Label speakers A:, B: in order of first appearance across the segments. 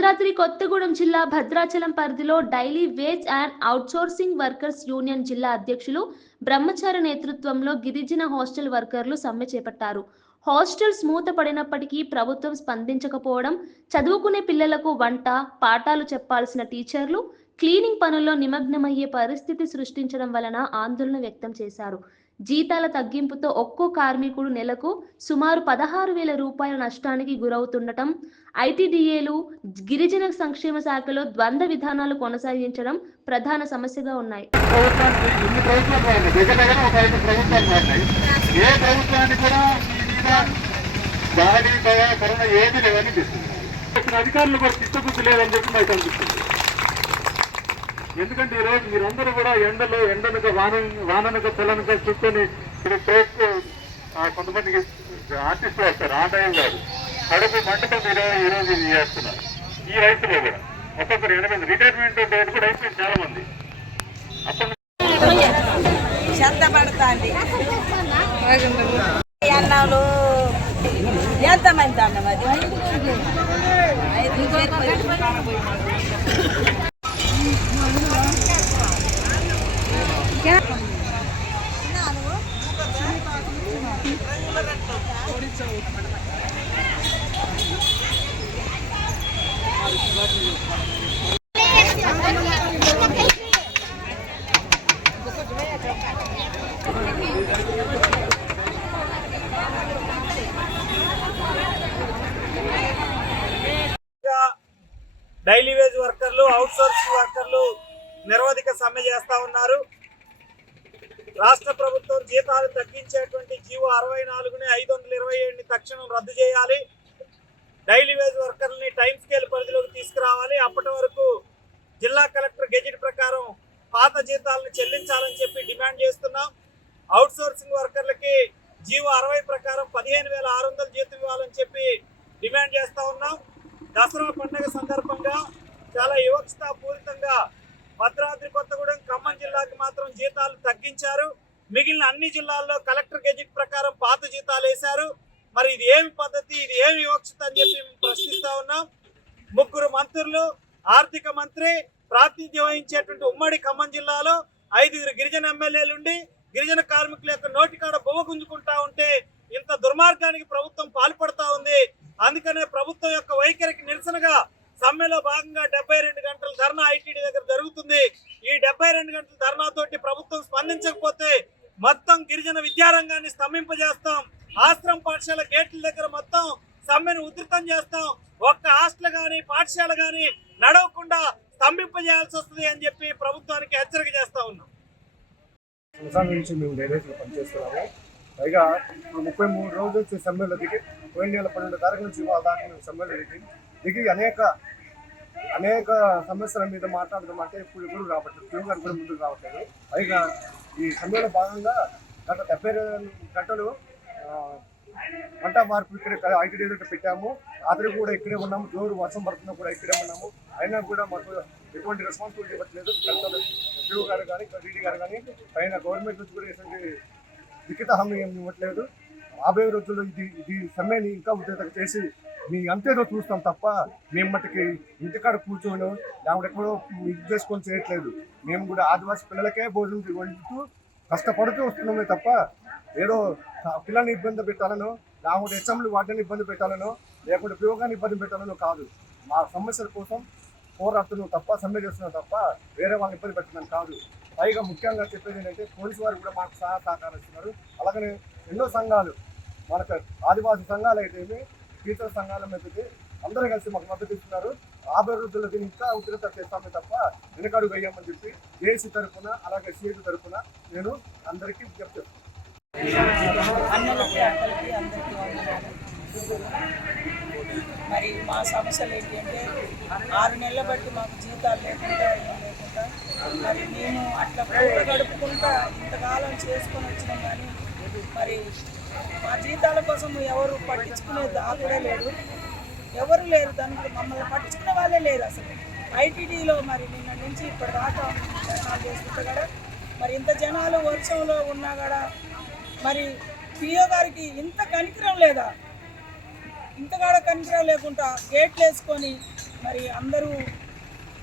A: భద్రాద్రి కొత్తగూడెం జిల్లా భద్రాచలం పరిధిలో daily wage and outsourcing workers union జిల్లా అధ్యక్షులు బ్రహ్మచారి నేతృత్వంలో గిరిజన హాస్టల్ వర్కర్లు సమ్మె చేపట్టారు. హాస్టల్స్ మూతపడినప్పటికీ ప్రభుత్వం స్పందించకపోవడం చదువుకునే పిల్లలకు వంట పాఠాలు చెప్పాల్సిన టీచర్లు క్లీనింగ్ పనుల్లో నిమగ్నమయ్యే పరిస్థితి సృష్టించడం వలన ఆందోళన వ్యక్తం చేశారు. జీతాల తగ్గింపుతో ఒక్కో కార్మికుడు నెలకు సుమారు పదహారు వేల రూపాయల నష్టానికి గురవుతుండటం ఐటీడీఏలు గిరిజన సంక్షేమ శాఖలో ద్వంద్వ విధానాలు కొనసాగించడం ప్రధాన సమస్యగా ఉన్నాయి.
B: అధికారులు కూడా చిత్తబుద్ధి లేదని చెప్పి నాకు అనిపిస్తుంది. ఎందుకంటే ఈరోజు మీరందరూ కూడా ఎండలో ఎండనక వాన వాననక చల్లనక చూసుకొని ఇక్కడ చేస్తూ కొంతమందికి ఆర్టిస్టులు వస్తారు ఆ టైం కాదు. కడుపు మంటతో మీరు ఈరోజు ఇది చేస్తున్నారు. ఈ వయసులో కూడా. ఒక్కొక్కరు ఎనభై రిటైర్మెంట్ డేట్ కూడా అయిపోయింది చాలా మంది అప్పటి
C: చెత్త పడుతుంది. అన్నాలు ఎంతమంది అన్నం అది
D: డైలీ వేజ్ వర్కర్లు అవుట్ సోర్స్ వర్కర్లు నిరవధిక సమ్మె చేస్తా ఉన్నారు. రాష్ట్ర ప్రభుత్వం జీతాలు తగ్గించేటువంటి జీవో అరవై నాలుగుని ఐదు వందల ఇరవై ఏడుని తక్షణం రద్దు చేయాలి. డైలీ వేజ్ వర్కర్లని టైం స్కేల్ పరిధిలోకి తీసుకురావాలి. అప్పటి వరకు జిల్లా కలెక్టర్ గెజిట్ ప్రకారం పాత జీతాలను చెల్లించాలని చెప్పి డిమాండ్ చేస్తున్నాం. అవుట్ సోర్సింగ్ వర్కర్లకి జీవో అరవై ప్రకారం పదిహేను వేల ఆరు వందల జీతం ఇవ్వాలని చెప్పి డిమాండ్ చేస్తూ ఉన్నాం. దసరా పండుగ సందర్భంగా చాలా యువక్షతా పూరితంగా భద్రాద్రి కొత్తగూడెం ఖమ్మం జిల్లాకి మాత్రం జీతాలు తగ్గించారు. మిగిలిన అన్ని జిల్లాల్లో కలెక్టర్ గెజిట్ ప్రకారం పాత జీతాలు వేశారు. మరి ఇది ఏమి పద్ధతి ఇది ఏమి వివక్షత అని చెప్పి మేము ప్రశ్నిస్తా ఉన్నాం. ముగ్గురు మంత్రులు ఆర్థిక మంత్రి ప్రాతినిధ్యం వహించేటువంటి ఉమ్మడి ఖమ్మం జిల్లాలో ఐదుగురు గిరిజన ఎమ్మెల్యేలుండి గిరిజన కార్మికుల యొక్క నోటికాడ బొమ్మ గుంజుకుంటా ఉంటే ఇంత దుర్మార్గానికి ప్రభుత్వం పాల్పడతా ఉంది. అందుకనే ప్రభుత్వం యొక్క వైఖరికి నిరసనగా సమ్మెలో భాగంగా డెబ్బై రెండు గంటల ధర్నా ఐటీడీ దగ్గర జరుగుతుంది. ఈ డెబ్బై రెండు గంటల ధర్నాతోటి ప్రభుత్వం స్పందించకపోతే మొత్తం గిరిజన విద్యారంగాన్ని స్తంభింపజేస్తాం. ఆశ్రమ పాఠశాల గేట్ల దగ్గర మొత్తం సమ్మెను ఉధృతం చేస్తాం. ఒక్క హాస్టల్ కానీ పాఠశాల కానీ నడవకుండా స్తంభింపజేయాల్సి వస్తుంది అని చెప్పి ప్రభుత్వానికి హెచ్చరిక చేస్తా ఉన్నాం.
E: సంవత్సరాల నుంచి మేము డైరెక్ట్గా పనిచేస్తున్నాము. పైగా ముప్పై మూడు రోజుల నుంచి సమ్మెలో దిగి పోయిన నెల పన్నెండు తారీఖు నుంచి ఇవాళ దాకా మేము సమ్మెలో దిగి దిగి అనేక అనేక సమస్యల మీద మాట్లాడదాం అంటే ఇప్పుడు ఇప్పుడు రావట్లేదు. పిల్లలు కూడా ముందుకు రావట్లేదు. పైగా ఈ సమ్మెలో భాగంగా గత డెబ్బై గంటలు పంట మార్పు ఇక్కడ ఐటీ దగ్గర పెట్టాము. అతను కూడా ఇక్కడే ఉన్నాము. జోరు వర్షం పడుతున్నా కూడా ఇక్కడే ఉన్నాము. అయినా కూడా మాకు ఎటువంటి రెస్పాన్సిబిలిటీ ఇవ్వట్లేదు. కలెక్టర్ గారు కానీ డీడీ గారు కానీ పైన గవర్నమెంట్ నుంచి కూడా ఎటువంటి లిఖిత హామీ ఏమి ఇవ్వట్లేదు. రాబోయే రోజుల్లో ఇది ఇది సమ్మెని ఇంకా ఉద్యోగం చేసి మీ అంతేదో చూస్తాం తప్ప మేము మట్టుకి ఇంటికాడ కూర్చొని లేకపోతే ఎక్కడో ఇది చేసుకొని చేయట్లేదు. మేము కూడా ఆదివాసీ పిల్లలకే భోజనం వండుతూ కష్టపడుతూ వస్తున్నామే తప్ప ఏదో పిల్లల్ని ఇబ్బంది పెట్టాలనో లేకుంటే హెచ్ఎంలు వాటిని ఇబ్బంది పెట్టాలనో లేకుంటే ప్రయోగాన్ని ఇబ్బంది పెట్టాలనో కాదు. మా సమస్యల కోసం పోరాడుతున్నాం తప్ప సమ్మె చేస్తున్నాం తప్ప వేరే వాళ్ళని ఇబ్బంది పెట్టడం కాదు. పైగా ముఖ్యంగా చెప్పేది ఏంటంటే పోలీసు వారు కూడా మాకు సహాయ సహకారం ఇస్తున్నారు. అలాగనే ఎన్నో సంఘాలు మనకు ఆదివాసీ సంఘాలు అయితే టీచర్ సంఘాల అయితే అందరూ కలిసి మాకు మద్దతు ఇస్తున్నారు. రాబోయే రోజుల్లో దీన్ని ఇంకా ఉగ్రత చేస్తామే తప్ప వెనకడుగు వేయమని చెప్పి ఏసీ తరఫున అలాగే సీఎం తరఫున నేను అందరికీ విజ్ఞప్తి చేస్తున్నాను.
C: అన్నలకి అక్కలకి అందరికీ వందనాలు మరి మా సమస్యలు ఏంటి అంటే ఆరు నెలల బట్టి మాకు జీతాలు లేకుండా ఏం లేకుండా మరి మేము అట్లా పూట గడుపుకుంటా ఇంతకాలం చేసుకొని వచ్చినాం కానీ మరి మా జీతాల కోసం ఎవరు పట్టించుకునే దాకుడే లేరు ఎవరు లేరు దానికి మమ్మల్ని పట్టించుకునే వాళ్ళే లేరు అసలు. ఐటీడీలో మరి నిన్న నుంచి ఇప్పటి దాకా జనాలు చేస్తుంటే కూడా మరి ఇంత జనాలు వర్షంలో ఉన్నా కూడా మరి పిఓ గారికి ఇంత కనికరం లేదా? ఇంతగాడ కనికరం లేకుండా గేట్లు వేసుకొని మరి అందరూ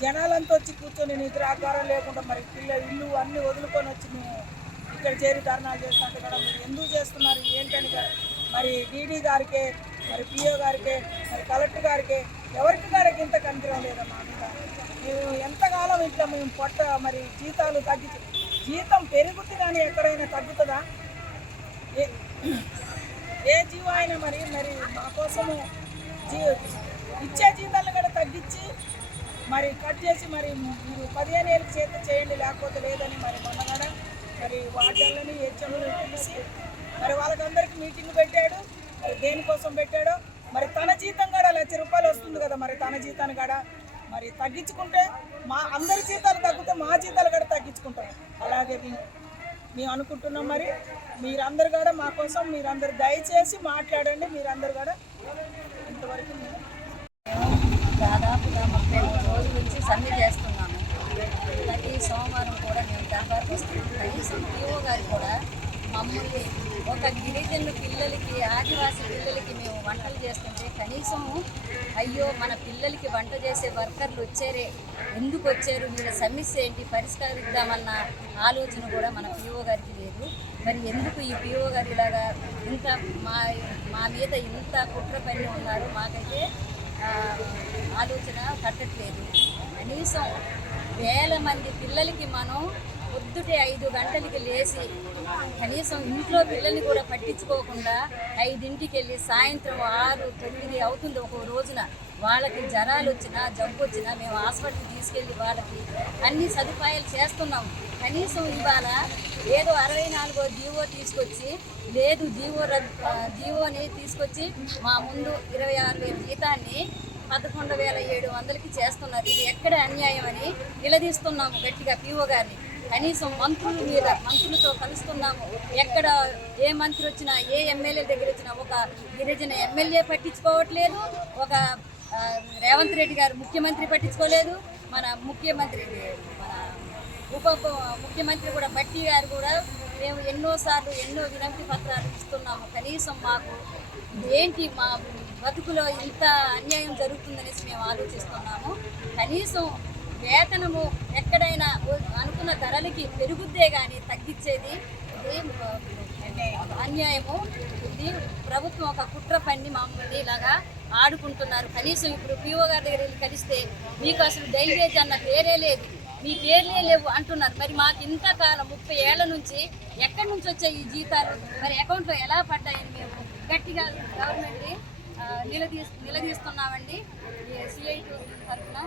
C: జనాలంతా వచ్చి కూర్చొని నిద్ర ఆకారం లేకుండా మరి పిల్ల ఇల్లు అన్నీ వదులుకొని వచ్చి మేము ఇక్కడ చేరి ధర్నాలు చేస్తుంటే కూడా మీరు ఎందుకు చేస్తున్నారు? ఏంటని మరి డీడీ గారికే మరి పిఓ గారికే మరి కలెక్టర్ గారికే ఎవరికి గారికి ఇంత కనికరం లేదమ్మా మీద? మేము ఎంతకాలం ఇట్లా మేము పొట్ట మరి జీతాలు తగ్గించి జీతం పెరుగుతుంది కానీ ఎక్కడైనా తగ్గుతుందా? ఏ ఏ జీవో అయినా మరి మరి మా కోసము జీ ఇచ్చే జీతాలు కూడా తగ్గించి మరి కట్ చేసి మరి మీరు పదిహేను ఏళ్ళకి చేత చేయండి లేకపోతే లేదని మరి మొన్న కూడా మరి వార్డర్లని హెచ్ఎంలను పిలిచి మరి వాళ్ళకందరికీ మీటింగ్ పెట్టాడు మరి దేనికోసం పెట్టాడో మరి తన జీతం కూడా లక్ష రూపాయలు వస్తుంది కదా మరి తన జీతాన్ని కూడా మరి తగ్గించుకుంటే మా అందరి జీతాలు తగ్గితే మా జీతాలు కూడా తగ్గించుకుంటాం. అలాగే మేము అనుకుంటున్నాం మరి. మీరందరు కూడా మా కోసం మీరందరు దయచేసి మాట్లాడండి. మీరందరు కూడా ఇంతవరకు మేము
F: దాదాపుగా ముప్పై మూడు రోజుల నుంచి సమ్మె చేస్తున్నాము. ప్రతి సోమవారం కూడా మేము దర్బార్కి వస్తున్నాం కనీసం పిఓ గారు కూడా మమ్మల్ని ఒక గిరిజనుల పిల్లలకి ఆదివాసీ పిల్లలకి మేము వంటలు చేస్తుంటే కనీసం అయ్యో మన పిల్లలకి వంట చేసే వర్కర్లు వచ్చారే. ఎందుకు వచ్చారు? వీళ్ళ సమస్య ఏంటి? పరిష్కరిద్దామన్న ఆలోచన కూడా మన పిఓ గారికి లేదు. మరి ఎందుకు ఈ పిఓ గారు ఇలాగా ఇంత మా మా మీద ఇంత కుట్ర పని ఉన్నారు? మాకైతే ఆలోచన కట్టట్లేదు కనీసం వేల మంది పిల్లలకి మనం పొద్దుటే ఐదు గంటలకి లేచి కనీసం ఇంట్లో పిల్లల్ని కూడా పట్టించుకోకుండా ఐదింటికి వెళ్ళి సాయంత్రం ఆరు తొమ్మిది అవుతుంది ఒక రోజున. వాళ్ళకి జ్వరాలు వచ్చినా జబ్బు వచ్చినా మేము హాస్పిటల్కి తీసుకెళ్ళి వాళ్ళకి అన్ని సదుపాయాలు చేస్తున్నాము కనీసం ఇవాళ ఏదో అరవై నాలుగో జీవో తీసుకొచ్చి లేదు జీవో రద్దు జీవోని తీసుకొచ్చి మా ముందు ఇరవై ఆరు వేల జీతాన్ని పదకొండు వేల ఏడు వందలకి చేస్తున్నారు. ఇది ఎక్కడ అన్యాయం అని నిలదీస్తున్నాము గట్టిగా పీఓ గారిని. కనీసం మంత్రుల మీద మంత్రులతో కలుస్తున్నాము. ఎక్కడ ఏ మంత్రి వచ్చినా ఏ ఎమ్మెల్యే దగ్గర వచ్చినా ఒక గిరిజన ఎమ్మెల్యే పట్టించుకోవట్లేదు ఒక రేవంత్ రెడ్డి గారు ముఖ్యమంత్రి పట్టించుకోలేదు మన ముఖ్యమంత్రి మన ఉప ముఖ్యమంత్రి కూడా బట్టి గారు కూడా మేము ఎన్నోసార్లు ఎన్నో వినతి పత్రాలు ఇస్తున్నాము. కనీసం మాకు ఏంటి మా బతుకులో ఇంత అన్యాయం జరుగుతుందనేసి మేము ఆలోచిస్తున్నాము. కనీసం వేతనము ఎక్కడ అనుకున్న ధరలకి పెరుగుద్దే కానీ తగ్గించేది ఇది అన్యాయము. ఇది ప్రభుత్వం ఒక కుట్ర పన్ని మమ్మల్ని ఇలాగా ఆడుకుంటున్నారు. కనీసం ఇప్పుడు పిఓ గారి దగ్గర వెళ్ళి కలిస్తే మీకు అసలు డైవేజ్ అన్న పేరే లేదు. మీ పేర్లే లేవు అంటున్నారు. మరి మాకు ఇంతకాలం ముప్పై ఏళ్ళ నుంచి ఎక్కడి నుంచి వచ్చాయి ఈ జీతాలు? మరి అకౌంట్లో ఎలా పడ్డాయని మేము గట్టిగా గవర్నమెంట్ని నిలదీ నిలదీస్తున్నామండి. సిఐటి తరఫున.